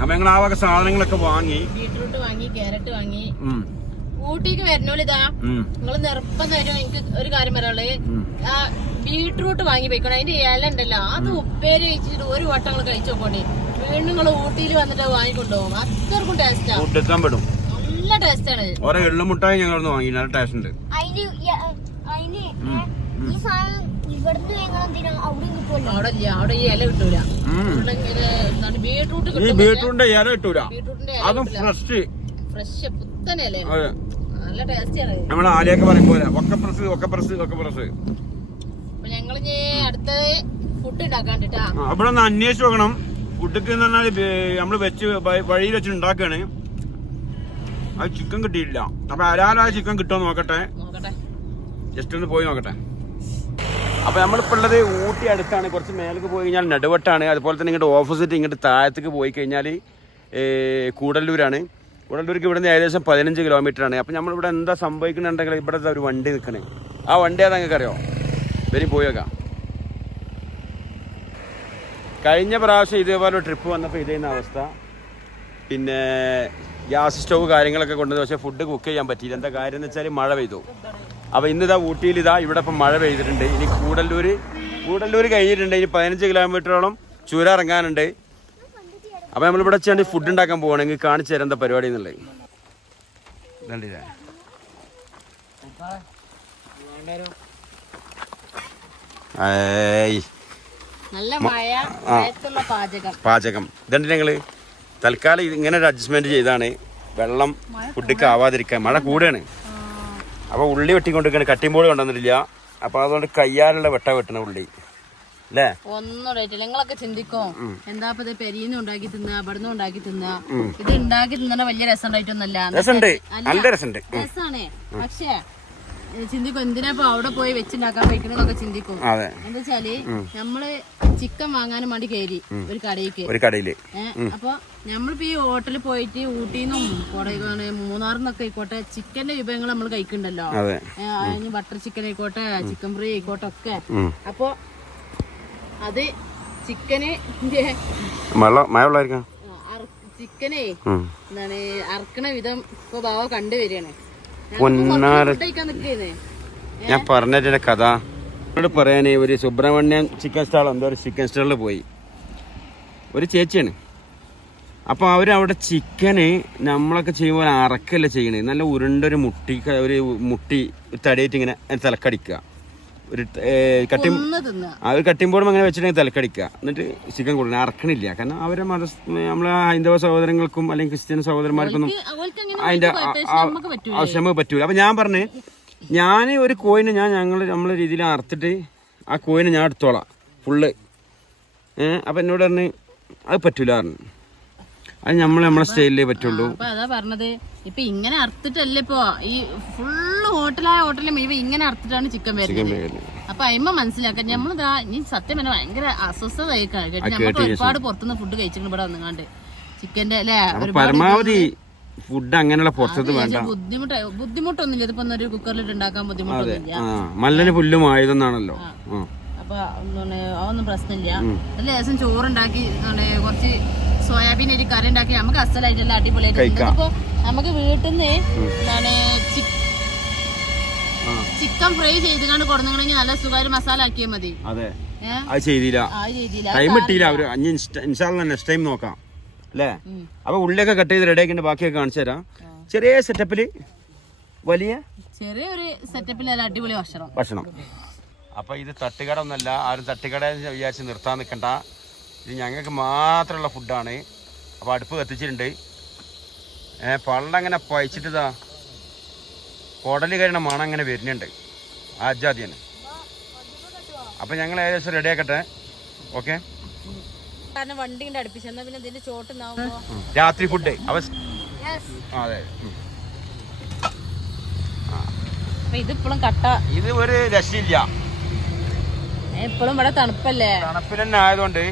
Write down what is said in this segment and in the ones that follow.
അപ്പൊ ഞങ്ങൾ ആ വക സാധനങ്ങളൊക്കെ വാങ്ങി. ബീട്രൂട്ട് വാങ്ങി, ക്യാരറ്റ് വാങ്ങി. ഊട്ടിക്ക് വരണോളൂ ഇതാ നിങ്ങള് നിർബന്ധമായിട്ടും എനിക്ക് ഒരു കാര്യം പറയാനുള്ളത്, ആ ബീട്രൂട്ട് വാങ്ങി വെക്കണം. അതിന്റെ ഇല ഉണ്ടല്ലോ അത് ഉപ്പേരി വെച്ചിട്ട് ഒരു വട്ടം നിങ്ങൾ കഴിച്ചു നോക്കോണ്ടേ. വീണ്ടും നിങ്ങൾ ഊട്ടിയിൽ വന്നിട്ട് വാങ്ങിക്കൊണ്ടുപോകും. അത്രക്കും ടേസ്റ്റാ, നല്ല ടേസ്റ്റ് ആണ്. ഓരോ എള്ളുമുട്ടായി ഞങ്ങൾ വാങ്ങി, നല്ല ടേസ്റ്റ് ഉണ്ട്. അവിടെ ഈ ഇല കിട്ടൂല. ബീട്രൂട്ടിന്റെ ഇല കിട്ടൂല, അതും ഫ്രഷ് പുത്തൻ ഇല, നല്ല ടേസ്റ്റ് ആണ്. നമ്മൾ ആദ്യമൊക്കെ പറയും പോലെ ഒക്കെ പ്രസ്. അപ്പൊ ഞങ്ങളിനി അടുത്തത് ഫുഡ് ഉണ്ടാക്കാണ്ടിട്ടാ. അവിടെ ഒന്ന് അന്വേഷിച്ച് നോക്കണം. ഫുഡൊക്കെ നമ്മള് വഴിയിൽ വെച്ച് ഉണ്ടാക്കാണ്. അത് ചിക്കൻ കിട്ടിയില്ല. അപ്പൊ ഹലാലായ ചിക്കൻ കിട്ടുമോ നോക്കട്ടെ, ജസ്റ്റ് ഒന്ന് പോയി നോക്കട്ടെ. അപ്പൊ നമ്മളിപ്പോ ഉള്ളത് ഊട്ടി അടുത്താണ്. കുറച്ച് മേലേക്ക് പോയി കഴിഞ്ഞാൽ നെടുവട്ടാണ്. അതുപോലെ തന്നെ ഇങ്ങോട്ട് ഓപ്പോസിറ്റ് ഇങ്ങോട്ട് താഴത്തേക്ക് പോയി കഴിഞ്ഞാൽ കൂടല്ലൂരാണ്. കൂടല്ലൂർക്ക് ഇവിടെ നിന്ന് ഏകദേശം 15 കിലോമീറ്ററാണ്. അപ്പം നമ്മളിവിടെ എന്താ സംഭവിക്കുന്നുണ്ടെങ്കിൽ ഇവിടെ ഒരു വണ്ടി നിൽക്കണേ. ആ വണ്ടി ഏതാ നിങ്ങൾക്ക് അറിയോ? വരി പോയേക്കാം. കഴിഞ്ഞ പ്രാവശ്യം ഇതേപോലെ ട്രിപ്പ് വന്നപ്പോൾ ഇതേന്ന അവസ്ഥ. പിന്നെ ഗ്യാസ് സ്റ്റവ് കാര്യങ്ങളൊക്കെ കൊണ്ടുവന്നു, പക്ഷേ ഫുഡ് കുക്ക് ചെയ്യാൻ പറ്റിയില്ല. എന്താ കാര്യം എന്ന് വെച്ചാൽ മഴ പെയ്തു. അപ്പോൾ ഇന്നിതാ ഊട്ടിയിൽ ഇവിടെ ഇപ്പം മഴ പെയ്തിട്ടുണ്ട്. ഇനി കൂടല്ലൂർ കഴിഞ്ഞിട്ടുണ്ട്. ഇനി 15 കിലോമീറ്ററോളം ചുരം ഇറങ്ങാനുണ്ട്. അപ്പോൾ നമ്മളിവിടെ വെച്ചാൽ ഫുഡ് ഉണ്ടാക്കാൻ പോകണമെങ്കിൽ കാണിച്ചു തരാം എന്താ പരിപാടി എന്നുള്ളത്. ഇതണ്ടില്ലേ പാചകം. ഇതണ്ടി ഞങ്ങള് തൽക്കാലം ഇങ്ങനെ ഒരു അഡ്ജസ്റ്റ്മെന്റ് ചെയ്താണ്. വെള്ളം ഫുഡൊക്കെ ആവാതിരിക്കാൻ. മഴ കൂടെയാണ്. അപ്പോൾ ഉള്ളി വെട്ടിക്കൊണ്ടിരിക്കുകയാണ്. കട്ടിമ്പോൾ കൊണ്ടുവന്നിട്ടില്ല. അപ്പോൾ അതുകൊണ്ട് കയ്യാലുള്ള വെട്ടണ ഉള്ളി അല്ലേ. ഒന്നും നിങ്ങളൊക്കെ ചിന്തിക്കോ എന്താ പെരിന്ന് ഉണ്ടാക്കി തിന്ന, അവിടുന്ന് ഉണ്ടാക്കി തിന്ന. ഇത് ഉണ്ടാക്കി തിന്നണ വലിയ രസം ഉണ്ടായിട്ടൊന്നല്ല. രസാണ്. പക്ഷേ ചിന്തിക്കും എന്തിനാ അവിടെ പോയി വെച്ചുണ്ടാക്കാൻ പറ്റുന്നതൊക്കെ ചിന്തിക്കും. എന്താ വെച്ചാല് നമ്മള് ചിക്കൻ വാങ്ങാനും വേണ്ടി കയറി ഒരു കടയില്. അപ്പൊ നമ്മളിപ്പോ ഈ ഹോട്ടലിൽ പോയിട്ട് ഊട്ടിന്നും മൂന്നാറിന്നൊക്കെ ആയിക്കോട്ടെ ചിക്കന്റെ വിഭവങ്ങൾ നമ്മൾ കഴിക്കണ്ടല്ലോ. ബട്ടർ ചിക്കൻ ആയിക്കോട്ടെ, ചിക്കൻ ഫ്രൈ ആയിക്കോട്ടെ ഒക്കെ. അപ്പൊ അത് ചിക്കനെ ചിക്കനെ എന്താണ് അറക്കണ വിധം ഇപ്പൊ ഭാവ കണ്ടുവരികയാണ്. ഞാൻ പറഞ്ഞ കഥ പറയാനേ, ഒരു സുബ്രഹ്മണ്യം ചിക്കൻ സ്റ്റാൾ എന്തോ ഒരു ചിക്കൻ സ്റ്റാളിൽ പോയി. ഒരു ചേച്ചിയാണ്. അപ്പോൾ അവരവിടെ ചിക്കന് നമ്മളൊക്കെ ചെയ്യുമ്പോൾ അറക്കല്ല ചെയ്യണേ. നല്ല ഉരുണ്ടൊരു മുട്ടി തടിയായിട്ട് ഇങ്ങനെ തലക്കടിക്കുക. ഒരു കട്ടിമ്പോഴും അങ്ങനെ വെച്ചിട്ടുണ്ടെങ്കിൽ തലക്കടിക്കുക. എന്നിട്ട് ചിക്കൻ കൊടുക്കണം. അറക്കണില്ല. കാരണം അവരെ നമ്മളെ ഹൈന്ദവ സഹോദരങ്ങൾക്കും അല്ലെങ്കിൽ ക്രിസ്ത്യൻ സഹോദരന്മാർക്കൊന്നും അതിന്റെ ആവശ്യമൊക്കെ പറ്റൂല. അപ്പൊ ഞാൻ പറഞ്ഞ് ഞാൻ ഒരു കോയിനെ നമ്മളെ രീതിയിൽ അറുത്തിട്ട് ആ കോയിനെ ഞാൻ എടുത്തോളാം ഫുള്ള്. അപ്പൊ എന്നോട് പറഞ്ഞ് അത് പറ്റൂല പറഞ്ഞു. അത് നമ്മളെ സ്റ്റൈലിലേ പറ്റുള്ളൂ. അതാ പറഞ്ഞത്. ഇപ്പൊ ഇങ്ങനെ അറുത്തിട്ടല്ലേ ഇപ്പൊ ഈ ഫുള്ള് ഹോട്ടലിലും ഇങ്ങനെ അറുത്തിട്ടാണ് ചിക്കൻ വരുന്നത്. അപ്പൊ അയിമ മനസ്സിലാക്കാൻ നമ്മളിതാ ഇനി സത്യം തന്നെ ഭയങ്കര അസ്വസ്ഥതയായി കേട്ടോ. നമുക്ക് ഒരുപാട് പുറത്തുനിന്ന് ഫുഡ് കഴിച്ചിട്ടുണ്ട് ഇവിടെ വന്നുകാണ്ട് ചിക്കന്റെ അല്ലെ. പരമാവധി ഫുഡ് അങ്ങനെയുള്ള പുറത്തത് വേണ്ട. ബുദ്ധിമുട്ടൊന്നുമില്ല. ഇതിപ്പോ ഒരു കുക്കറിലിട്ട് ഉണ്ടാക്കാൻ ബുദ്ധിമുട്ടൊന്നുമില്ല. മല്ലന് പുല്ലും ആയതെന്നാണല്ലോ. അപ്പൊ അതൊന്നും പ്രശ്നമില്ല. നല്ല ദിവസം ചോറുണ്ടാക്കി കുറച്ച് സോയാബീൻ ഒരു കറി ഉണ്ടാക്കി നമുക്ക് അസലായിട്ടല്ല അടിപൊളിയായിട്ട്. അപ്പൊ നമുക്ക് വീട്ടിൽ നിന്ന് ചിക്കൻ ഫ്രൈ ചെയ്തുകൊണ്ട് കൊടുന്നെങ്കിൽ നല്ല സുഖമായിട്ട് മസാല ആക്കിയാൽ മതി. അത് ചെയ്തില്ല, ടൈം കിട്ടിയില്ല. നെക്സ്റ്റ് ടൈം നോക്കാം അല്ലേ. അപ്പൊ ഉള്ളിയൊക്കെ കട്ട് ചെയ്ത് റെഡി ആക്കിയിട്ട് ബാക്കിയൊക്കെ കാണിച്ചു തരാം. ചെറിയ സെറ്റപ്പില് ചെറിയൊരു സെറ്റപ്പിൽ അടിപൊളി ഭക്ഷണം. അപ്പൊ ഇത് തട്ടുകട ഒന്നല്ല. ആരും തട്ടുകട വിചാരിച്ച് നിർത്താൻ നിൽക്കണ്ട. ഇത് ഞങ്ങൾക്ക് മാത്രമുള്ള ഫുഡാണ്. അപ്പോൾ അടുപ്പ് കത്തിച്ചിട്ടുണ്ട്. പള്ളങ്ങനെ പഴിച്ചിട്ടിതാ കുടല് കഴിയണ മണം അങ്ങനെ വരുന്നുണ്ട്. ആജാതി തന്നെ. അപ്പം ഞങ്ങൾ ഏകദേശം റെഡി ആക്കട്ടെ. ഓക്കെ. രാത്രി ഫുഡ് അതെ. ഇത് ഒരു രക്ഷയില്ല. ഇപ്പോഴും ഇവിടെ തണുപ്പല്ലേ. തണുപ്പിൽ തന്നെ ആയതുകൊണ്ട്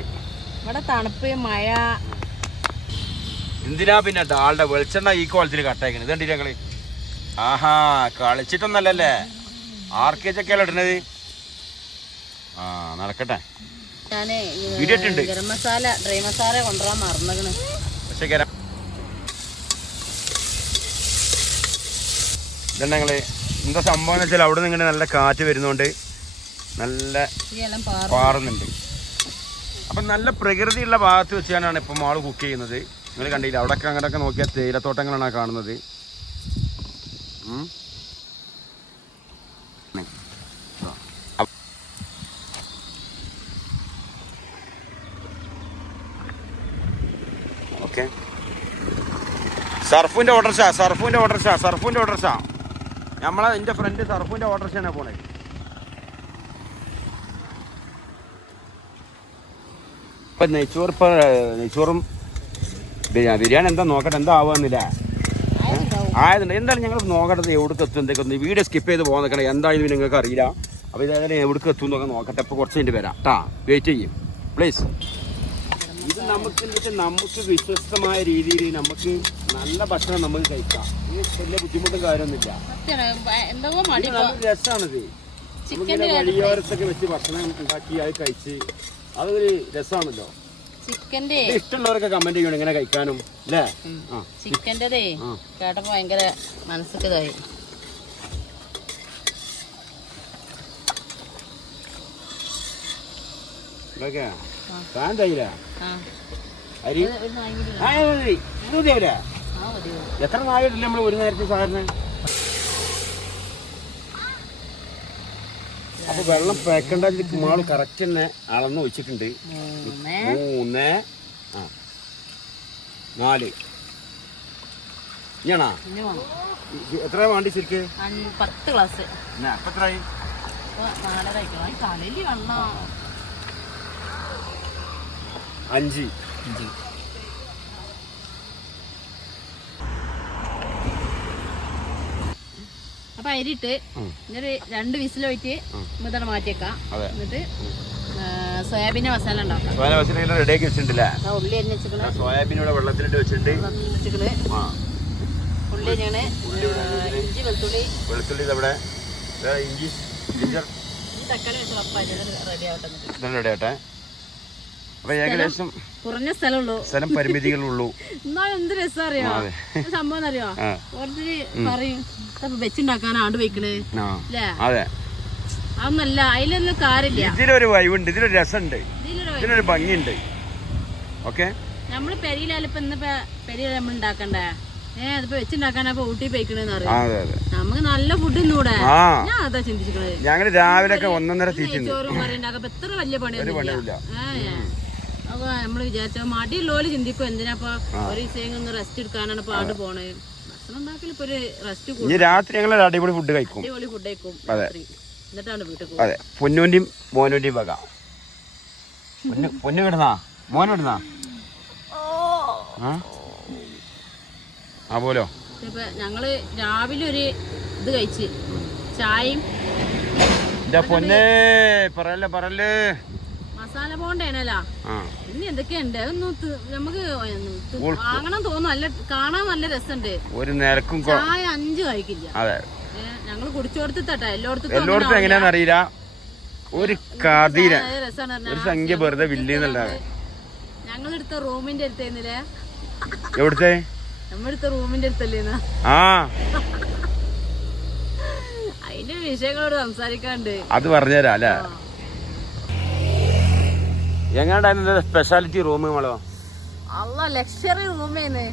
ഇവിടെ തണുപ്പ് മഴ. എന്തിനാ പിന്നെ ആളുടെ വെളിച്ചെണ്ണ ഈ കോലത്തിൽ കട്ടയക്കുന്നത്. ഇത് കണ്ടില്ല ഞങ്ങള്. ആഹാ കളിച്ചിട്ടൊന്നല്ലേ. ആർക്കേജൊക്കെയല്ല ഇടുന്നത്. നടക്കട്ടെ. ഞാനേ ഗരം മസാല ഡ്രൈ മസാല കൊണ്ടുവരാൻ മറന്നേക്കണ്. ഇതുണ്ടെങ്കിൽ എന്താ സംഭവം എന്ന് വെച്ചാൽ അവിടെ നിന്ന് ഇങ്ങനെ നല്ല കാറ്റ് വരുന്നോണ്ട് നല്ല പാറുന്നുണ്ട്. അപ്പം നല്ല പ്രകൃതിയുള്ള ഭാഗത്ത് വെച്ചാണ് ഇപ്പം ആള് കുക്ക് ചെയ്യുന്നത്. നിങ്ങൾ കണ്ടില്ല, അവിടെയൊക്കെ അങ്ങോട്ടൊക്കെ നോക്കിയാൽ തേയിലത്തോട്ടങ്ങളാണ് കാണുന്നത്. ഓക്കെ, സർഫിൻ്റെ ഓട്ടർഷ നമ്മളെ എൻ്റെ ഫ്രണ്ട് സർഫിൻ്റെ ഓട്ടർഷയാണ് പോണേ. ഇപ്പം നെയ്ച്ചോറും ബിരിയാണി എന്താ നോക്കട്ടെ, എന്താ ആവുന്നില്ല ആയതുണ്ട്. എന്തായാലും ഞങ്ങൾ നോക്കട്ടെ എവിടേക്ക് എത്തും. എന്തൊക്കെ വീഡിയോ സ്കിപ്പ് ചെയ്ത് പോകാൻ നിൽക്കണം. എന്തായാലും നിങ്ങൾക്ക് അറിയില്ല. അപ്പോൾ ഇതായാലും എവിടേക്ക് എത്തും എന്നൊക്കെ നോക്കട്ടെ. ഇപ്പോൾ കുറച്ച് കഴിഞ്ഞ് വരാം കേട്ടാ, വെയിറ്റ് ചെയ്യും പ്ലീസ്. ഇത് നമുക്ക് വിശ്വസ്തമായ രീതിയിൽ നമുക്ക് നല്ല ഭക്ഷണം നമുക്ക് കഴിക്കാം. ഇത് വലിയ ബുദ്ധിമുട്ടും കാര്യമൊന്നുമില്ല. നല്ല രസമാണിത്. നമുക്കിങ്ങനെ വഴിയോരത്തൊക്കെ വെച്ച് ഭക്ഷണം ഉണ്ടാക്കി അത് കഴിച്ച് അതൊരു രസമാണല്ലോ. ചിക്കന്റെ ഇഷ്ടമുള്ളവരൊക്കെ കമന്റ് ചെയ്യണം ഇങ്ങനെ കഴിക്കാനും അല്ലേ. ചിക്കൻ്റെതേ കേട്ടപ്പോ ഭയങ്കര മനസ്സൊക്കെ ഇതായി. എത്ര നായിട്ടില്ല നമ്മൾ ഒരു നേരത്തെ സാധാരണ. അപ്പൊ വെള്ളം പേക്കേണ്ട മാള് കറക്റ്റ് തന്നെ അളന്ന് വെച്ചിട്ടുണ്ട്. 3 4 ഞാനാ എത്ര വേണ്ടി ശരിക്ക് 10 ഗ്ലാസ് എത്രയായി? 5. അപ്പൊ അരിയിട്ട് എന്നിട്ട് 2 വിസിൽ പോയിട്ട് ഇതാണ് മാറ്റിയേക്കാം. എന്നിട്ട് സോയാബീന്റെ മസാല ഉണ്ടാക്കാം. റെഡിയാക്കി വെച്ചിട്ടുണ്ടല്ലേ? ഉള്ളി അരിഞ്ഞ് വെച്ചിട്ട് സോയാബീൻ ഇവിടെ വെള്ളത്തിലിട്ട് വെച്ചിട്ടുണ്ട്. ഉള്ളി അരിഞ്ഞാണ്, ഇഞ്ചി വെളുത്തുള്ളി ഇവിടെ ഇഞ്ചി ജിഞ്ചർ തക്കാളി വെച്ച് പപ്പായ റെഡി ആവട്ടെ. റെഡി ആവട്ടെ. അപ്പൊ ഏകദേശം കുറഞ്ഞ സ്ഥലമുള്ളൂ, സ്ഥലം പരിമിതികളുള്ളൂ. എന്നാലും എന്ത് രസം അറിയോ സംഭവം അറിയോ? കുറച്ച് പറയും വെച്ചുണ്ടാക്കാൻ ആണ്ട് വെക്കണേ അല്ലേ? അതെ, അതൊന്നല്ല, അതിലൊന്നും കാര്യമില്ല. ഇതിലൊരു വൈവുണ്ട്, ഇതിലൊരു രസമുണ്ട്, ഇതിനൊരു ഭംഗിയുണ്ട്. ഓക്കെ, നമ്മള് പെരിയിലാലിപ്പോ ഇന്നിപ്പോ പെരിയില നമ്മൾ ഉണ്ടാക്കണ്ടേ? അതിപ്പോ വെച്ചുണ്ടാക്കാനപ്പോ ഊട്ടി പോയിക്കണെന്ന് അറിയാം. നമുക്ക് നല്ല ഫുഡ് ഇന്നൂടെ. ഞാൻ അതാ ചിന്തിച്ചിക്കണത്. ഞങ്ങള് രാവിലെ 1:30 ചോറും കറി ഉണ്ടാക്കപ്പോ എത്ര വലിയ പണിയൊന്നുമില്ല. അപ്പൊ നമ്മള് വിചാരിച്ച മടിയുള്ളോല് ചിന്തിക്കും എന്തിനാപ്പോ ഒരു ദിവസം റെസ്റ്റ് എടുക്കാനാണ് ഇപ്പൊ ആട് പോണേ. ഭക്ഷണം ഉണ്ടാക്കൽ ഇപ്പൊ ഒരു റെസ്റ്റ്. രാത്രി ഞങ്ങൾ അടിപൊളി ഫുഡ് കഴിക്കും. എന്നിട്ടാണ് വീട്ടിൽ പോകും. അതെ, പൊന്നൂന്റെയും മോനൂന്റെയും വക. പൊന്നു കിടന്നാ മോൻ കിടന്നാ ആ പോലോ. ഇപ്പൊ ഞങ്ങള് രാവിലെ ഒരു ഇത് കഴിച്ച് ചായയും പൊന്നേ പറയല്ലേ മസാല ബോണ്ടേനല്ലോ. ഇനി എന്തൊക്കെയുണ്ട് അതൊന്നും നമുക്ക് വാങ്ങണം തോന്നും. നല്ല കാണാൻ നല്ല രസമുണ്ട്. ഒരു നേരക്കും ചായ 5 കഴിക്കില്ല. ഞങ്ങള് കുടിച്ചു കൊടുത്തിട്ടാ എല്ലായിടത്തും എങ്ങനെയാന്ന് അറിയില്ല. ഒരു കതിര ഒരു സംഖ്യ വെറുതെ വില്ലിന്നുണ്ടാവേ. ഞങ്ങളെടുത്ത റൂമിന്റെ അടുത്തേന്നില്ലേ? എവിടുത്തെ? നമ്മളെടുത്ത റൂമിന്റെ അടുത്തല്ലേന്ന്. അതിന്റെ വിഷയങ്ങളോട് സംസാരിക്കാണ്ട് അത് പറഞ്ഞുതരാ അല്ലേ? എങ്ങാണ്ടായിരുന്നു സ്പെഷ്യാലിറ്റി റൂം? നമ്മളോ അല്ല, ലക്ഷറി റൂമേന്ന്.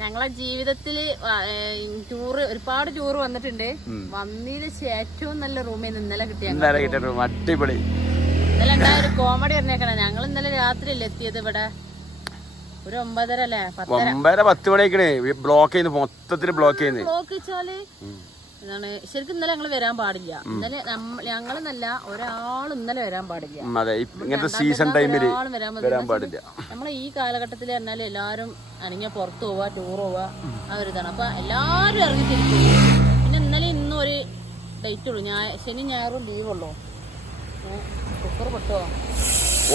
ഞങ്ങളെ ജീവിതത്തില് ഒരുപാട് ടൂറ് വന്നിട്ടുണ്ട്. വന്നതിന് ഏറ്റവും നല്ല റൂമേന്ന് ഇന്നലെ കിട്ടിയ. അടിപൊളി. ഇന്നലെ ഉണ്ടായ ഒരു കോമഡി പറഞ്ഞേക്കണ. ഞങ്ങൾ ഇന്നലെ രാത്രിയല്ലേ എത്തിയത് ഇവിടെ. ഒരു 9:30 അല്ലേ 10 മണിക്കണേ ബ്ലോക്ക് ചെയ്യുന്നു. മൊത്തത്തിൽ ബ്ലോക്ക് ചെയ്യുന്നു. ബ്ലോക്ക് വെച്ചാല് എന്താണ് ശരിക്കും ഇന്നലെ ഞങ്ങള് വരാൻ പാടില്ല. ഇന്നലെ ഞങ്ങളെന്നല്ല ഒരാളും ഇന്നലെ വരാൻ പാടില്ല. ഇങ്ങനത്തെ സീസൺ ടൈമില് വരാൻ പാടില്ല. നമ്മളെ ഈ കാലഘട്ടത്തിൽ പറഞ്ഞാല് എല്ലാരും അനങ്ങിയ പുറത്ത് പോവാ, ടൂർ പോവാ, ആ ഒരു ഇതാണ്. അപ്പൊ എല്ലാരും ഇറങ്ങിത്തിരിക്കും. പിന്നെ ഇന്നലെ ഇന്നും ഒരു ഡേറ്റ് ഉള്ളു. ശനി ഞായറും ലീവുള്ളൂ. കുക്കർ പൊട്ടോ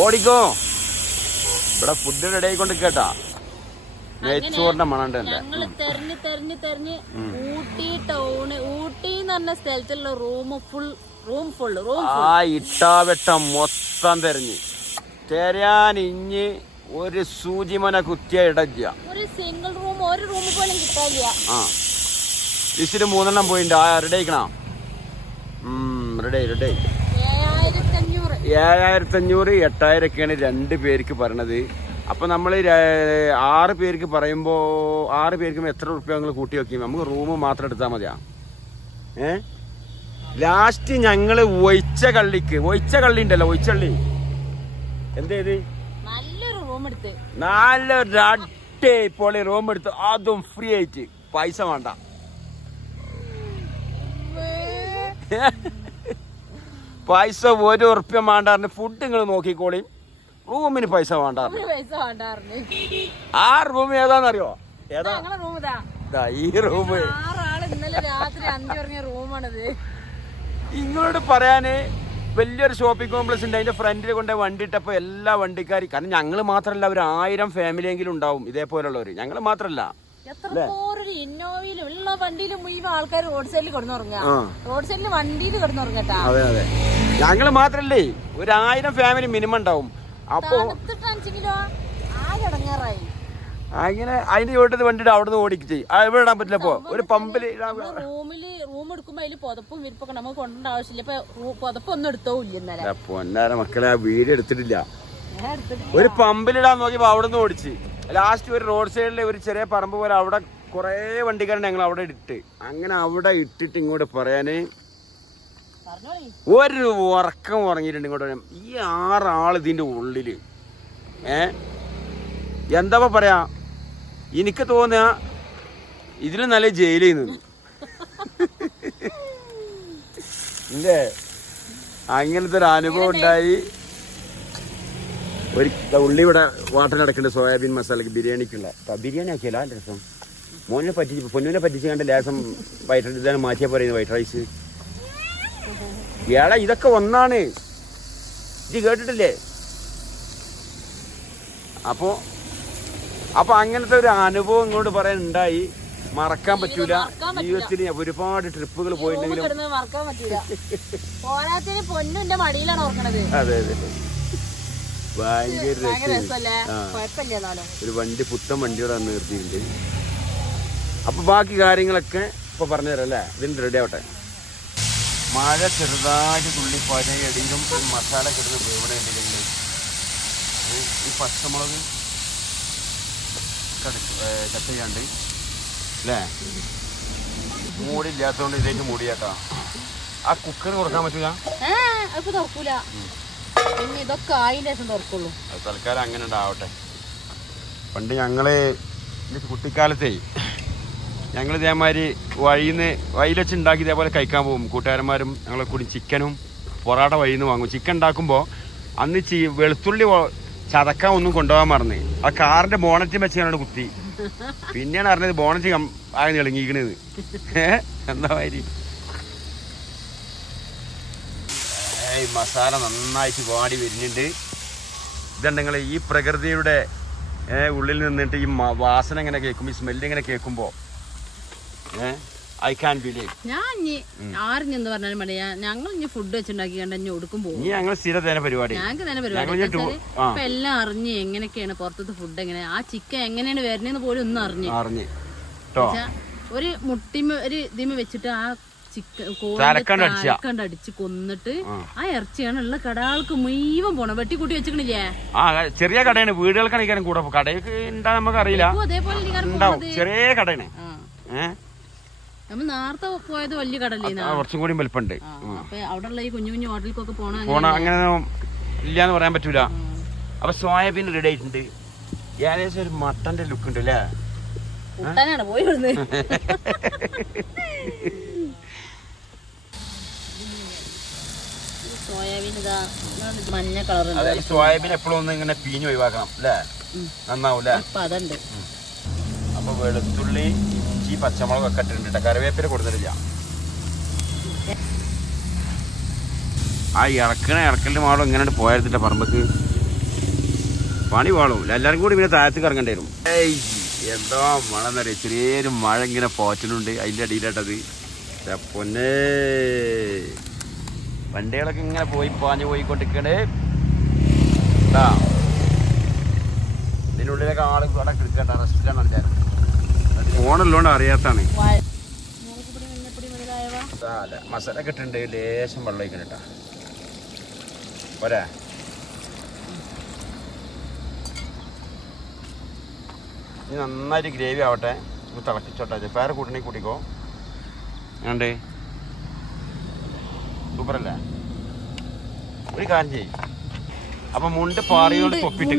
ഓടിക്കോ. ഇവിടെ ഫുഡ് റെഡി ആയിക്കൊണ്ട് കേട്ടാ. ഞങ്ങള് തെരഞ്ഞ് ഊട്ടി ടൗണ്, ഊട്ടി എന്ന് പറഞ്ഞ സ്ഥലത്തുള്ള റൂം ഫുൾ ആ ഇട്ടാവട്ടം മൊത്തം തെരഞ്ഞ് തെരയാൻ ഇഞ്ഞ് ഒരു സൂചിമന കുത്തിയ ഇടയ്ക്ക. ആ ലിസ്റ്റിൽ 3 പോയിന്റ്. റെഡി ആയിക്കണോ? റെഡി 7500 8000 2 പേർക്ക് പറയണത്. അപ്പൊ നമ്മൾ 6 പേർക്ക് പറയുമ്പോ 6 പേർക്കും എത്ര റുപ്യ നിങ്ങൾ കൂട്ടി വെക്കും? നമുക്ക് റൂം മാത്രം എടുത്താൽ മതിയാ. ലാസ്റ്റ് ഞങ്ങള് ഒഴിച്ച കള്ളി ഉണ്ടല്ലോ, ഒഴിച്ചള്ളി എന്തേത് നല്ലൊരു അടിപൊളി റൂം എടുത്ത്, അതും ഫ്രീ ആയിട്ട്, പൈസ വേണ്ട. പൈസ 1 ഉറുപ്യ വേണ്ടാറിന്. ഫുഡ് നിങ്ങൾ നോക്കിക്കോളി, റൂമിന് പൈസ വേണ്ടാറിന്. ആ റൂം ഏതാന്നറിയോ? ഏതാ ഈ റൂം? ഇങ്ങോട്ട് പറയാന് വലിയൊരു ഷോപ്പിംഗ് കോംപ്ലക്സ് ഉണ്ട്. അതിന്റെ ഫ്രണ്ടിൽ കൊണ്ട് വണ്ടി ഇട്ടപ്പോ എല്ലാ വണ്ടിക്കാരും, കാരണം ഞങ്ങൾ മാത്രല്ല, ഒരു 1000 ഫാമിലിയെങ്കിലും ഉണ്ടാവും ഇതേപോലുള്ളവര്. ഞങ്ങൾ മാത്രല്ല, ആൾക്കാർ റോഡ് സൈഡിൽ വണ്ടിയിൽ കിടന്നുറങ്ങട്ടാ. അതെ അതെ, ഞങ്ങൾ മാത്രല്ലേ, ഒരു 1000 ഫാമിലി മിനിമം ഉണ്ടാവും. അപ്പൊ അങ്ങനെ അതിന്റെ ചോട്ടത് വണ്ടിയുടെ അവിടെ നിന്ന് ഓടിച്ച് ഇവിടെ ഇടാൻ പറ്റില്ല. ഇപ്പൊ ഒരു പമ്പില് റൂം എടുക്കുമ്പോ അതില് പുതപ്പും വിരിപ്പൊക്കെ നമുക്ക് കൊണ്ടേണ്ട ആവശ്യമില്ല. ഇപ്പൊ പുതപ്പൊന്നും എടുത്തോല്ല. പൊന്നാര മക്കളെ, ആ വീഡിയോ എടുത്തിട്ടില്ല. ഒരു പമ്പിലിടാൻ നോക്കിയപ്പോ അവിടെ നിന്ന് ഓടിച്ച് ലാസ്റ്റ് ഒരു റോഡ് സൈഡിലെ ഒരു ചെറിയ പറമ്പ് പോലെ അവിടെ കുറെ വണ്ടിക്കാരുണ്ട്. ഞങ്ങൾ അവിടെ ഇട്ട്, അങ്ങനെ അവിടെ ഇട്ടിട്ട് ഇങ്ങോട്ട് പറയാന് ഒരു ഉറക്കം ഉറങ്ങിയിട്ടുണ്ട്. ഇങ്ങോട്ട് ഈ 6 ആള് ഇതിന്റെ ഉള്ളില് എന്താ പറയാ, എനിക്ക് തോന്നുക ഇതിലും നല്ല ജയിലിൽ നിന്ന് ഇല്ലേ. അങ്ങനത്തെ ഒരു അനുഭവം ഉണ്ടായി. ഒരു ഉള്ളി ഇവിടെ വാട്ടർ നടക്കുന്നുണ്ട് സോയാബീൻ മസാലക്ക് ബിരിയാണിക്കുള്ള. ബിരിയാണി ആക്കിയല്ല രസം. പൊന്നിനെ പറ്റിച്ച് കണ്ട് ലേസം വൈറ്റ് ഇതാണ് മാറ്റിയാ പറയുന്നത്, വൈറ്റ് റൈസ്. ഏടാ ഇതൊക്കെ ഒന്നാണ്, ഇത് കേട്ടിട്ടില്ലേ? അപ്പൊ അങ്ങനത്തെ ഒരു അനുഭവം ഇങ്ങോട്ട് പറയാൻ ഉണ്ടായി. മറക്കാൻ പറ്റൂല. ജീവിതത്തിൽ ഒരുപാട് ട്രിപ്പുകൾ പോയിട്ടുണ്ടെങ്കിലും അതെ അതെ ഭയങ്കര ഒരു വണ്ടി, പുത്തൻ വണ്ടിയോടെ അന്ന് നിർത്തിയിട്ടുണ്ട്. അപ്പൊ ബാക്കി കാര്യങ്ങളൊക്കെ ഇപ്പൊ പറഞ്ഞുതരാം അല്ലേ? ഇതിന് റെഡി ആവട്ടെ. മഴ ചെറുതായിട്ട് തുള്ളിപ്പാറ്റ ഇടയിലും ഒരു മസാല കിടന്ന് വേവണ ഉണ്ടെങ്കിൽ ഈ പച്ചമുളക് കട്ട് ചെയ്യാണ്ട് അല്ലേ? മൂടില്ലാത്തോണ്ട് ഇതിലേക്ക് മൂടിയാട്ടാ. ആ കുക്കർ തുറക്കാൻ പറ്റൂല, അത് തൽക്കാലം അങ്ങനെ ഉണ്ടാവട്ടെ. പണ്ട് ഞങ്ങള് കുട്ടിക്കാലത്തേ ഞങ്ങൾ ഇതേമാതിരി വഴിയിൽ വെച്ച് ഉണ്ടാക്കി ഇതേപോലെ കഴിക്കാൻ പോകും. കൂട്ടുകാരന്മാരും ഞങ്ങളെ കൂടി ചിക്കനും പൊറാട്ട വഴിയിൽ നിന്ന് വാങ്ങും. ചിക്കൻ ഉണ്ടാക്കുമ്പോൾ അന്ന് വെളുത്തുള്ളി ചതക്കാൻ ഒന്നും കൊണ്ടുപോകാൻ മറന്ന് ആ കാറിന്റെ ബോണറ്റും വെച്ച് ഞങ്ങളോട് കുത്തി. പിന്നെയാണ് അറിഞ്ഞത് ബോണറ്റ് ആയി ഇളങ്ങിക്കണത്. എന്താ മാതിരി മസാല നന്നായിട്ട് വാടി വരുന്നുണ്ട്. ഇതുണ്ടെങ്കിൽ ഈ പ്രകൃതിയുടെ ഉള്ളിൽ നിന്നിട്ട് ഈ വാസന ഇങ്ങനെ കേൾക്കുമ്പോൾ, ഈ സ്മെല്ല് ഇങ്ങനെ കേൾക്കുമ്പോൾ ഐ ക്യാൻ ബിലീവ്. ആരെന്ത് പറഞ്ഞാലും മതിയാ, ഞങ്ങൾ ഇനി ഫുഡ് വെച്ചുണ്ടാക്കി ഒടുക്കും പോകും. ഞങ്ങൾ സ്ഥിരം തന്നെ പരിപാടി, ഞങ്ങൾക്ക് തന്നെ പരിപാടി. ഇപ്പൊ എല്ലാം അറിഞ്ഞ് എങ്ങനെയൊക്കെയാണ് പുറത്തത്തെ ഫുഡ്, എങ്ങനെ ആ ചിക്കൻ എങ്ങനെയാണ് വരുന്നതെന്ന് പോലും ഒന്നും അറിഞ്ഞ് ഒരു മുട്ടിമ ഒരു ഇതിമ വെച്ചിട്ട് ആ ചിക്കൻ അടിച്ച് കൊന്നിട്ട് ആ ഇറച്ചിയാണ് ഉള്ള കടകൾക്ക് മുഴുവൻ പോണം. വെട്ടിക്കൂട്ടി വെച്ചിട്ടില്ലേ? ആ ചെറിയ കടയാണ്, വീടുകൾക്കാണ് കൂടെ. കടയൊക്കെ ഉണ്ടാ നമുക്ക് അറിയില്ല, ചെറിയ കടയാണ്. നമ്മൾ നേരത്തെ പോയത് വലിയ കടല്ലേ, കുറച്ചും കൂടി വലിപ്പുണ്ട്. അപ്പൊ അവിടെ ഉള്ള ഈ കുഞ്ഞു കുഞ്ഞു ഹോട്ടലിലേക്കൊക്കെ പോണ അങ്ങനെ ഇല്ലാന്ന് പറയാൻ പറ്റൂല. അപ്പൊ സോയാബീൻ റെഡി ആയിട്ടുണ്ട്. ഏകദേശം ഒരു മട്ടന്റെ ലുക്ക് ഉണ്ട് അല്ലേ? പോയി മഞ്ഞ കളർ. സോയാബീൻ എപ്പോഴും ഒന്ന് ഇങ്ങനെ പീഞ്ഞ് ഒഴിവാക്കണം അല്ലേ? നന്നാവൂല്ലേ? അതുണ്ട്. അപ്പൊ വെളുത്തുള്ളി, ഇഞ്ചി, പച്ചമുളക് ഒക്കെ ഇട്ടിട്ടുണ്ട്. കറിവേപ്പില കൊടുത്തിട്ടില്ല. ആ ഇറക്കലിന്റെ മാളും എങ്ങനെ പോയായിരുന്നില്ല പറമ്പക്ക് പണി വാളും. എല്ലാവരും കൂടി പിന്നെ താഴത്തേക്ക് ഇറങ്ങേണ്ടി വരും. എന്തോ മഴ എന്നറിയാം, ചെറിയൊരു മഴ ഇങ്ങനെ പോറ്റലുണ്ട് അതിന്റെ അടിയിലായിട്ടത്. പൊന്നേ വണ്ടികളൊക്കെ ഇങ്ങനെ പാഞ്ഞു പോയിക്കൊണ്ടിരിക്കണേ. ഇതിനുള്ളിലൊക്കെ ആള് ഇവിടെ കിടക്കട്ടെ, റെസ്റ്റിലാണ്. ഫോണുള്ളതുകൊണ്ട് അറിയാത്താണ്. മസാല ഒക്കെ ഇട്ടുണ്ട്, ലേശം വെള്ളം ഒഴിക്കണം കേട്ടാ. പോരാ, ഇനി നന്നായിട്ട് ഗ്രേവി ആവട്ടെ. ഇത് തിളക്കിച്ചോട്ടെ. പേരെ കൂട്ടണി കൂട്ടിക്കോ. ഉണ്ട് സൂപ്പറല്ലേ? ഒരു കാര്യം ചെയ്യും. അപ്പൊ മുണ്ട് പാറിയോണ്ട് തൊപ്പിട്ട്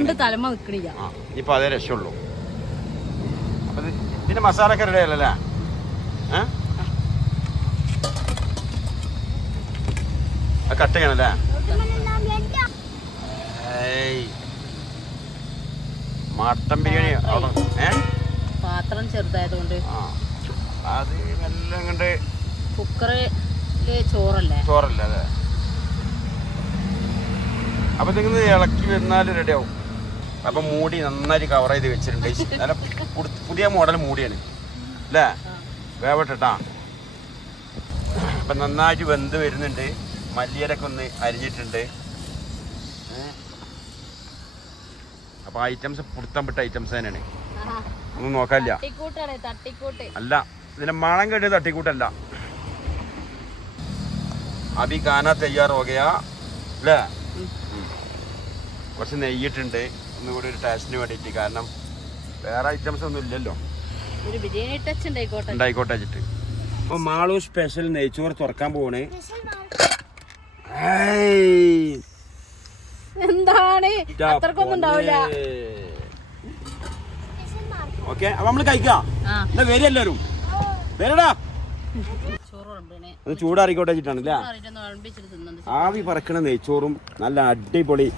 ഇപ്പൊ അതേ രക്ഷയുള്ളൂ. അപ്പൊ ഇതിന്റെ മസാല ഒക്കെ റെഡി ആയല്ലേ? കട്ട് ചെയ്യണല്ലേ? മട്ടൻ ബിരിയാണി പാത്രം ചെറുതായതുകൊണ്ട് അത് എല്ലാം കണ്ട് കുക്കറില് ചോറല്ലേ? അതെ. അപ്പൊ നിങ്ങൾ ഇളക്കി വരുന്നാല് റെഡി ആവും. അപ്പൊ മൂടി നന്നായിട്ട് കവർ ചെയ്ത് വെച്ചിട്ടുണ്ട്. നല്ല പുതിയ മോഡൽ മൂടിയാണ് അല്ലേ? വേവട്ടെട്ടാ. അപ്പൊ നന്നായിട്ട് വെന്ത് വരുന്നുണ്ട്. മല്ലിയിലൊക്കെ ഒന്ന് അരിഞ്ഞിട്ടുണ്ട്. അപ്പൊ ഐറ്റംസ് പുടുത്തം വിട്ട ഐറ്റംസ് തന്നെയാണ്. ഒന്നും നോക്കാനില്ല. അല്ല, ഇതിന്റെ മണം കേട്ട് തട്ടിക്കൂട്ടല്ല. അഭി ഖാന തയ്യാർ ഹോ ഗയാ അല്ലേ? കുറച്ച് നെയ്യിട്ടുണ്ട് ഒന്നുകൂടി ഒരു ടേസ്റ്റിന് വേണ്ടിയിട്ട്. കാരണം വേറെ ഐറ്റംസ് ഒന്നും ഇല്ലല്ലോ. ഉണ്ടായിക്കോട്ടെ വെച്ചിട്ട്. അപ്പൊ മാളു സ്പെഷ്യൽ നെയ്ച്ചോറ് തുറക്കാൻ പോണേ. എന്താണ് അത്രക്കൊന്നും ഉണ്ടാവില്ല. ഓക്കെ, അപ്പൊ നമ്മള് കഴിക്കാം. എന്താ വരും എല്ലാരും വരടാ. അത് ചൂടാറിക്കോട്ടെ വെച്ചിട്ടാണല്ലേ? ആവി പറക്കണ നെയ്ച്ചോറും നല്ല അടിപൊളി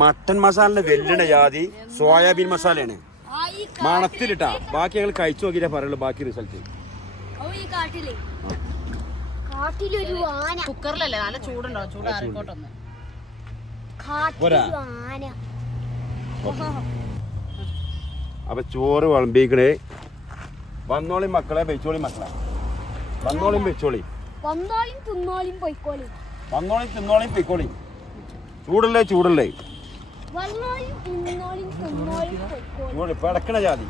മട്ടൻ മസാലിന്റെ വെല്ലണ ജാതി സോയാബീൻ മസാലയാണ്. മണത്തിലിട്ടാ. ബാക്കി ഞങ്ങൾ കഴിച്ചു നോക്കിയിട്ടേ പറയുള്ളൂ ബാക്കി റിസൾട്ട്. കുക്കറിലല്ലേ? നല്ല ചൂടുണ്ടാവും. ചൂടാറിക്കോട്ടൊന്ന്. അപ്പൊ ചോറ് വിളമ്പിക്കണേ. വന്നോളി മക്കളെ, വെച്ചോളി മക്കളെ. വന്നോളിയും വെച്ചോളി. വന്നോളിയും തിന്നോളിയും പൊയ്ക്കോളി. ചൂടല്ലേ ചൂടല്ലേ? പടക്കണ ജാതി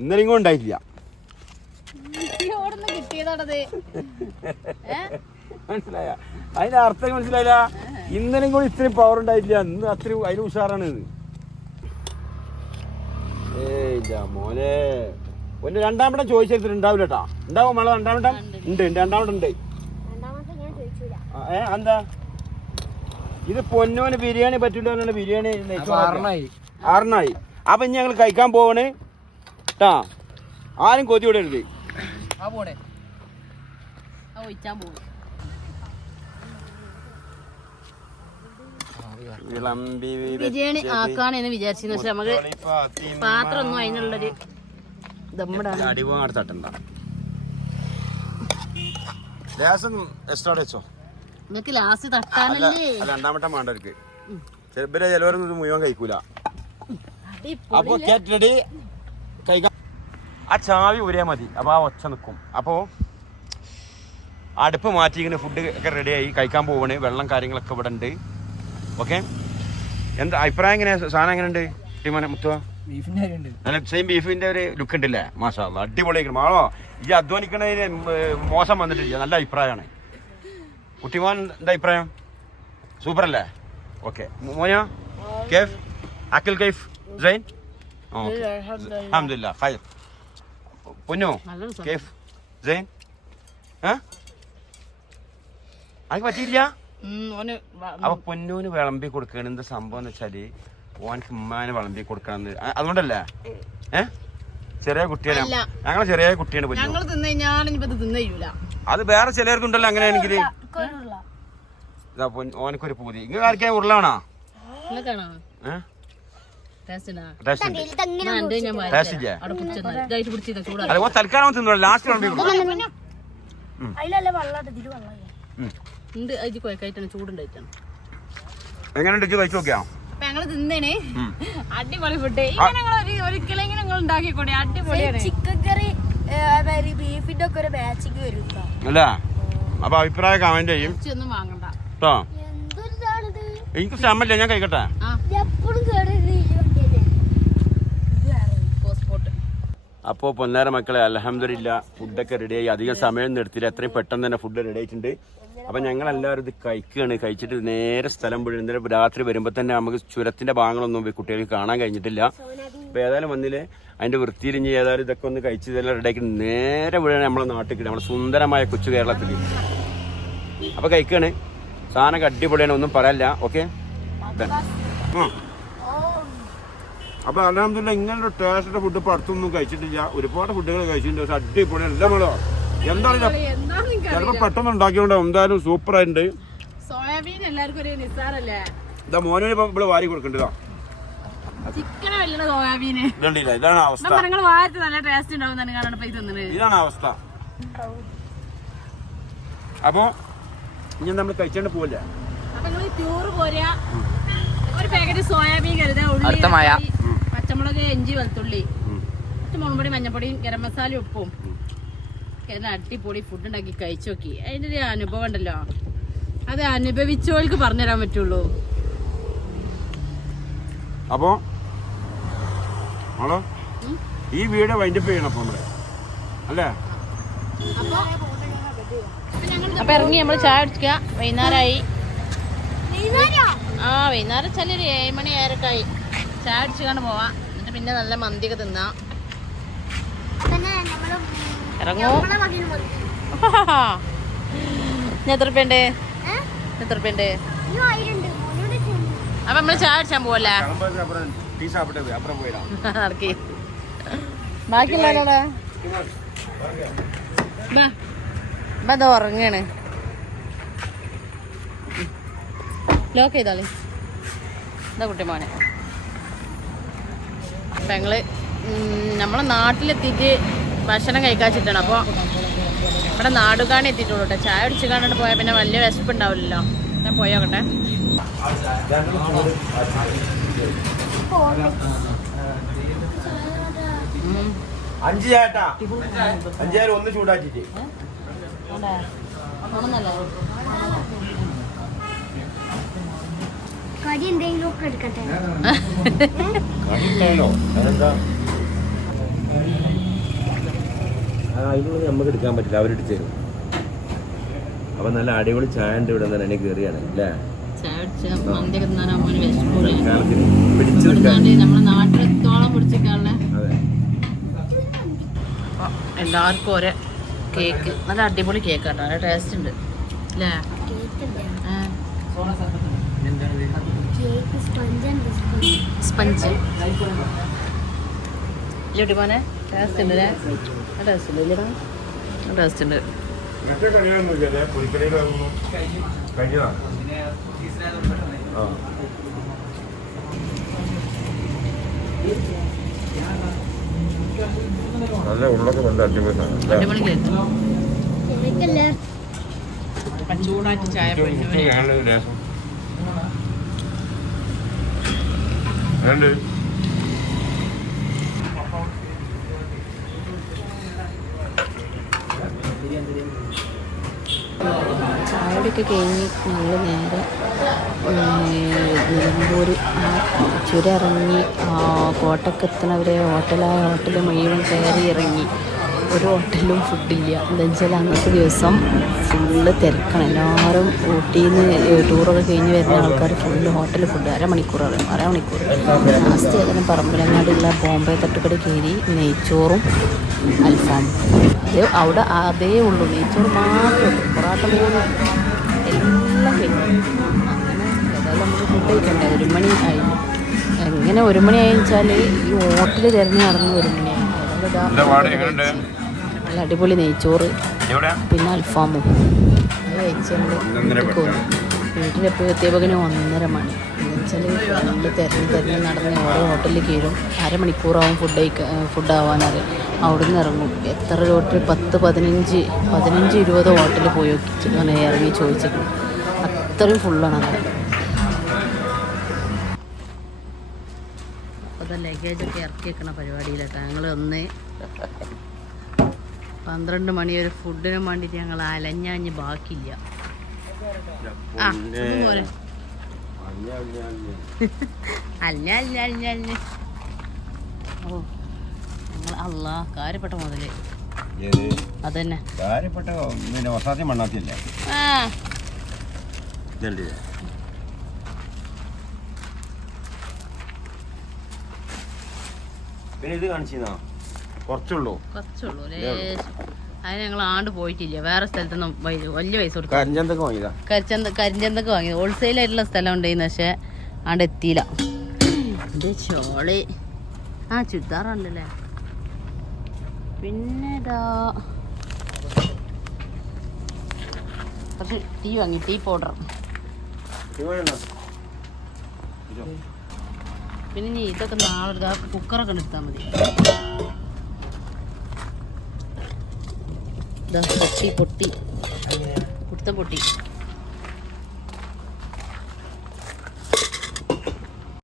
ഇന്നലെയും ഉണ്ടായിട്ടില്ല. മനസ്സിലായ? അതിന്റെ അർത്ഥം മനസ്സിലായില്ല. ഇന്നലെയും കൂടി ഇത്രയും പവർ ഉണ്ടായിട്ടില്ല. ഇന്ന് അത്രയും അതിന് ഉഷാറാണ് ഇത്. മോനെ ഒന്ന് രണ്ടാമട്ടം ചോദിച്ചെടുത്തിട്ട് ഉണ്ടാവില്ല കേട്ടാ. ഉണ്ടാവും മഴ രണ്ടാമട്ടം ഉണ്ട്. രണ്ടാമട്ടം ഉണ്ട്. എന്താ ഇത്? പൊന്നോന് ബിരിയാണി പറ്റില്ല. ബിരിയാണി 6 അപ്പൊ ഇനി ഞങ്ങൾ കഴിക്കാൻ പോവാണ് കേട്ടാ. ആരും കൊതി വിടരുത്. ബിരിയാണി ആക്കാണെന്ന് വിചാരിച്ചു. പക്ഷെ നമുക്ക് പാത്രം ഒന്നും അതിനുള്ളൊരു അടിവാടത്തട്ടണ്ട. ലേസം എക്സ്ട്രാ വെച്ചോ. നിങ്ങക്ക് ലാസ്റ്റ് തട്ടാനല്ലേ? രണ്ടാമട്ടം വേണ്ടവർക്ക് ചെറുപ്പരെ ചിലവരൊന്നും ഇത് മുഴുവൻ കഴിക്കൂല. അപ്പൊ കേട്ടി കഴിക്കാം. ആ ചാവി ഊരിയാ മതി. അപ്പൊ ആ ഒച്ച നിൽക്കും. അപ്പോ അടുപ്പ് മാറ്റി ഫുഡ് ഒക്കെ റെഡിയായി കഴിക്കാൻ പോവാണ്. വെള്ളം കാര്യങ്ങളൊക്കെ ഇവിടെ ഉണ്ട്. ഓക്കെ, എന്താ അഭിപ്രായം? എങ്ങനെയാ സാധനം? എങ്ങനെയുണ്ട് മുത്തുവ? നല്ല സെയിം ബീഫിന്റെ ഒരു ലുക്ക് ഉണ്ടല്ലേ? മാഷാ അല്ലാ, അടിപൊളിയായിരിക്കും. മാളോ ഈ അധ്വാനിക്കണതിന് മോശം വന്നിട്ടില്ല. നല്ല അഭിപ്രായമാണ്. കുട്ടിമോൻ എന്താ അഭിപ്രായം? സൂപ്പർ അല്ലേ? ഓക്കെ. മോനോ? കേഫ് അക്കിൽ കൈഫ് സൈൻ? അൽഹംദുലില്ലാ ഖൈർ. പൊന്നോ കേഫ് സൈൻ? അത് പറ്റിയില്ല. അപ്പൊ പൊന്നൂന് വിളമ്പി കൊടുക്കണം. എന്താ സംഭവം എന്ന് വെച്ചാല് ഓനക്ക് ഉമ്മാനെ വിളമ്പി കൊടുക്കണം. അതുകൊണ്ടല്ലേ? ചെറിയ കുട്ടിയാണ്. ഞങ്ങള് ചെറിയ കുട്ടിയാണ്. അത് വേറെ ചിലർക്കുണ്ടല്ലോ അങ്ങനെയാണെങ്കിൽ. ഓനക്കൊരു പൂതി. ഇങ്ങനെ ആർക്കാ ഉരുളാണോ? തൽക്കാലം തിന്നോ. ലാസ്റ്റ് വിളമ്പി കൊടുക്കും. എങ്ങനെയുണ്ട്? കഴിച്ചു നോക്കിയാ? ഞങ്ങള് തിന്നേനെ. അടിപൊളി ഫുഡ്. ഒരിക്കലെങ്കിലും നിങ്ങൾ ഉണ്ടാക്കിക്കൂടെ? അടിപൊളിയാണ്. ചിക്കൻ കറി ബീഫിന്റെ ഒക്കെ ഒരു മാച്ചിങ് വരും അല്ല. അപ്പൊ അഭിപ്രായം കമന്റ് ചെയ്യും കേട്ടോ. എനിക്ക് ക്ഷമല്ല, ഞാൻ കഴിക്കട്ടെ. അപ്പോൾ പൊന്നാര മക്കളെ അൽഹംദുലില്ലാ ഫുഡൊക്കെ റെഡിയായി. അധികം സമയം നിർത്തിയില്ല, എത്രയും പെട്ടെന്ന് തന്നെ ഫുഡ് റെഡി ആയിട്ടുണ്ട്. അപ്പം ഞങ്ങളെല്ലാവരും ഇത് കഴിക്കുകയാണ്. കഴിച്ചിട്ട് നേരെ സ്ഥലം പോയി ഇന്നലെ രാത്രി വരുമ്പോൾ തന്നെ നമുക്ക് ചുരത്തിൻ്റെ ഭാഗങ്ങളൊന്നും കുട്ടികൾക്ക് കാണാൻ കഴിഞ്ഞിട്ടില്ല. അപ്പോൾ ഏതായാലും വന്നില്ലേ അതിൻ്റെ വൃത്തിയിൽ ഇനി ഏതായാലും ഇതൊക്കെ ഒന്ന് കഴിച്ച് ഇതെല്ലാം റെഡിയാക്കി നേരെ വീഴാണ് നമ്മളെ നാട്ടിൽ, നമ്മുടെ സുന്ദരമായ കൊച്ചു കേരളത്തിൽ. അപ്പോൾ കഴിക്കുകയാണ്. സാധനമൊക്കെ അടിപൊളിയാണ്, ഒന്നും പറയല്ല. ഓക്കെ. അപ്പൊ അൽഹംദുലില്ലാ ഇങ്ങനൊരു ടേസ്റ്റിന്റെ ഫുഡ് ഇപ്പൊ അടുത്തൊന്നും കഴിച്ചിട്ടില്ല. ഒരുപാട് ഫുഡുകൾ കഴിച്ചിട്ടുണ്ട്, പക്ഷെ അടിപൊളിയാണ് എല്ലാം. എന്താണ് ചിലപ്പോ പെട്ടെന്ന് ഉണ്ടാക്കിയോണ്ട് എന്തായാലും സൂപ്പർ ആയിട്ടുണ്ട്. സോയാബീൻ എല്ലാവർക്കും ഒരു നിസ്സാരല്ലേ. ഇതാ മോനെ ഇവിടെ വാരി കൊടുക്കണ്ടതാ. ഇതാണ് അവസ്ഥ. ഇതാണ് അവസ്ഥ. അപ്പൊ ഇനി നമ്മൾ കഴിച്ചോണ്ട് പോവില്ല. ഒരു പാക്കറ്റ് സോയാബീൻ കരുതാ, ഉള്ളി, പച്ചമുളക്, ഇഞ്ചി, വെളുത്തുള്ളി, കുറച്ച് മുളകുപൊടി, മഞ്ഞപ്പൊടിയും ഗരം മസാല, ഉപ്പും അടിപൊളി ഫുഡ് ഉണ്ടാക്കി കഴിച്ചു നോക്കി. അതിന്റെ ഒരു അനുഭവം ഉണ്ടല്ലോ, അത് അനുഭവിച്ചവർക്ക് പറഞ്ഞുതരാൻ പറ്റുള്ളൂ. അപ്പോ ഈ വീഡിയോ വൈൻഡപ്പ് ചെയ്യണം അപ്പൊ നമ്മള് അല്ലേ. അപ്പൊ ഇറങ്ങി നമ്മള് ചായ കുടിക്കുക. വൈകുന്നേരമായി. വൈകുന്നേരം ചില ഒരു 7 മണി 7:30 ആയി. ചായ അടിച്ചുകൊണ്ട് പോവാം. എന്നിട്ട് പിന്നെ നല്ല മന്തിയൊക്കെ തിന്നാം. ഇറങ്ങൂ. എത്ര രൂപയുണ്ട്? അപ്പൊ നമ്മള് ചായ അടിച്ചാൻ പോവല്ലേ. നടക്കി ബാക്കിയുള്ളവരോടാ അത് ഉറങ്ങാണ്. ലോക്ക് ചെയ്തോളി. എന്താ കുട്ടി മോനെ. അപ്പം ഞങ്ങൾ നമ്മളെ നാട്ടിലെത്തിയിട്ട് ഭക്ഷണം കഴിക്കാച്ചിട്ടാണ്. അപ്പോൾ ഇവിടെ നാടുകാണി എത്തിയിട്ടുള്ളൂ കേട്ടോ. ചായ അടിച്ച് കാണാണ്ട് പോയാൽ പിന്നെ വലിയ വിശപ്പ് ഉണ്ടാവില്ലല്ലോ. ഞാൻ പോയോക്കട്ടെ. ഒന്ന് ചൂടാക്കിട്ട് കടി എന്തെങ്കിലും ഒക്കെ എടുക്കട്ടെ. അതിനുള്ളത് നമുക്ക് എടുക്കാൻ പറ്റില്ല, അവരെടുത്ത് തരും. അപ്പൊ നല്ല അടിപൊളി ചായ ഉണ്ട് ഇവിടെ തന്നെ കയറിയാണ് അല്ലേ. എല്ലാവർക്കും ഒരേ കേക്ക്, നല്ല അടിപൊളി കേക്ക് കേട്ടോ, നല്ല ടേസ്റ്റ് ഉണ്ട് അല്ലേ. സ്പഞ്ച് ഇല്ലോട്ടി പോനെ ടേസ്റ്റ് ഉണ്ട്. ടേസ്റ്റ് ഉണ്ട് ഇല്ലടാ, ടേസ്റ്റ് ഉണ്ട്. നല്ല ഉള്ളൊക്കെ നല്ല അടിപൊളി കേക്ക്. ചൂടാക്കി ചായ ചായയുടെയൊക്കെ കഴിഞ്ഞ് ഞങ്ങൾ നേരെ നിലമ്പൂർ ചുരം ഇറങ്ങി കോട്ടയ്ക്ക് എത്തണവരെ ഹോട്ടൽ മുഴുവൻ കയറി ഇറങ്ങി. ഒരു ഹോട്ടലിലും ഫുഡില്ല. എന്താ വെച്ചാൽ അന്നത്തെ ദിവസം ഫുള്ള് തിരക്കാണ്. എല്ലാവരും ഊട്ടിയിൽ നിന്ന് ടൂറൊക്കെ കഴിഞ്ഞ് വരുന്ന ആൾക്കാർ ഫുള്ള് ഹോട്ടൽ ഫുഡ് അരമണിക്കൂർ ലാസ്റ്റ് ഏതെങ്കിലും പറമ്പിലങ്ങാടുള്ള ബോംബെ തട്ടുകട കയറി നെയ്ച്ചോറും അൽഫാമും. അത് അവിടെ അതേ ഉള്ളൂ, നെയ്ച്ചോറ് മാത്രമേ ഉള്ളൂ, പൊറാട്ട പോലും എല്ലാം കഴിഞ്ഞു. അങ്ങനെ ഏതായാലും നമുക്ക് ഫുഡ് കഴിക്കണ്ടേ. 1 മണി ആയി. എങ്ങനെ 1 മണി ആയി വെച്ചാൽ ഈ ഹോട്ടൽ തിരഞ്ഞ് നടന്ന് 1 മണിയായി. നല്ല അടിപൊളി നെയ്ച്ചോറ് പിന്നെ അൽഫാമും അത് കഴിച്ചുകൊണ്ട് വീട്ടിലെപ്പോൾ എത്തിയപ്പോഴേക്കും 1:30 മണി. എന്ന് വെച്ചാൽ നമ്മൾ തിരഞ്ഞ് നടന്ന് ഓരോ ഹോട്ടലിൽ കയറും. അരമണിക്കൂറാവും ഫുഡാവാനറിയാം. അവിടെ നിന്ന് ഇറങ്ങും. എത്ര ഹോട്ടൽ 10-15-20 ഹോട്ടലിൽ പോയി അങ്ങനെ ഇറങ്ങി ചോദിച്ചിട്ട് അത്രയും ഫുള്ളാണ് അത്. അപ്പോൾ ലഗേജൊക്കെ ഇറക്കി വെക്കണ പരിപാടിയിലട്ടോ ഞങ്ങൾ. 12 മണി ഒരു ഫുഡിനും വേണ്ടിട്ട് ഞങ്ങൾ അലഞ്ഞാഞ്ഞ് ബാക്കിയില്ല. ആ പോരെ അല്ല ഓ ഞങ്ങൾ അല്ലാ കാര്യപ്പെട്ട മുതല് അതന്നെ കാര്യപ്പെട്ട വസാത്തി മണ്ണാത്തില്ല. ആ പിന്നെ ഇത് കാണിച്ചാ കുറച്ചുള്ളൂ ലേശം. അതിന് ഞങ്ങൾ ആണ്ട് പോയിട്ടില്ല. വേറെ സ്ഥലത്തൊന്നും വലിയ പൈസ കൊടുക്കും. കരിഞ്ചന്തൊക്കെ വാങ്ങിയതാ. കരിഞ്ചന്തൊക്കെ വാങ്ങിയത് ഹോൾസെയിലായിട്ടുള്ള സ്ഥലം ഉണ്ടായിരുന്നു. പക്ഷെ ആണ്ട് എത്തിയില്ല. ഇത് ചോളി ആ ചുരിദാറുണ്ടല്ലേ. പിന്നെ ഇതാ കുറച്ച് ടീ വാങ്ങി, ടീ പൗഡർ. പിന്നെ ഇനി ഇതൊക്കെ നാളെ എടുത്താൽ കുക്കറൊക്കെ എടുത്താൽ മതി. പൊട്ടി പൊട്ടി പൊട്ടി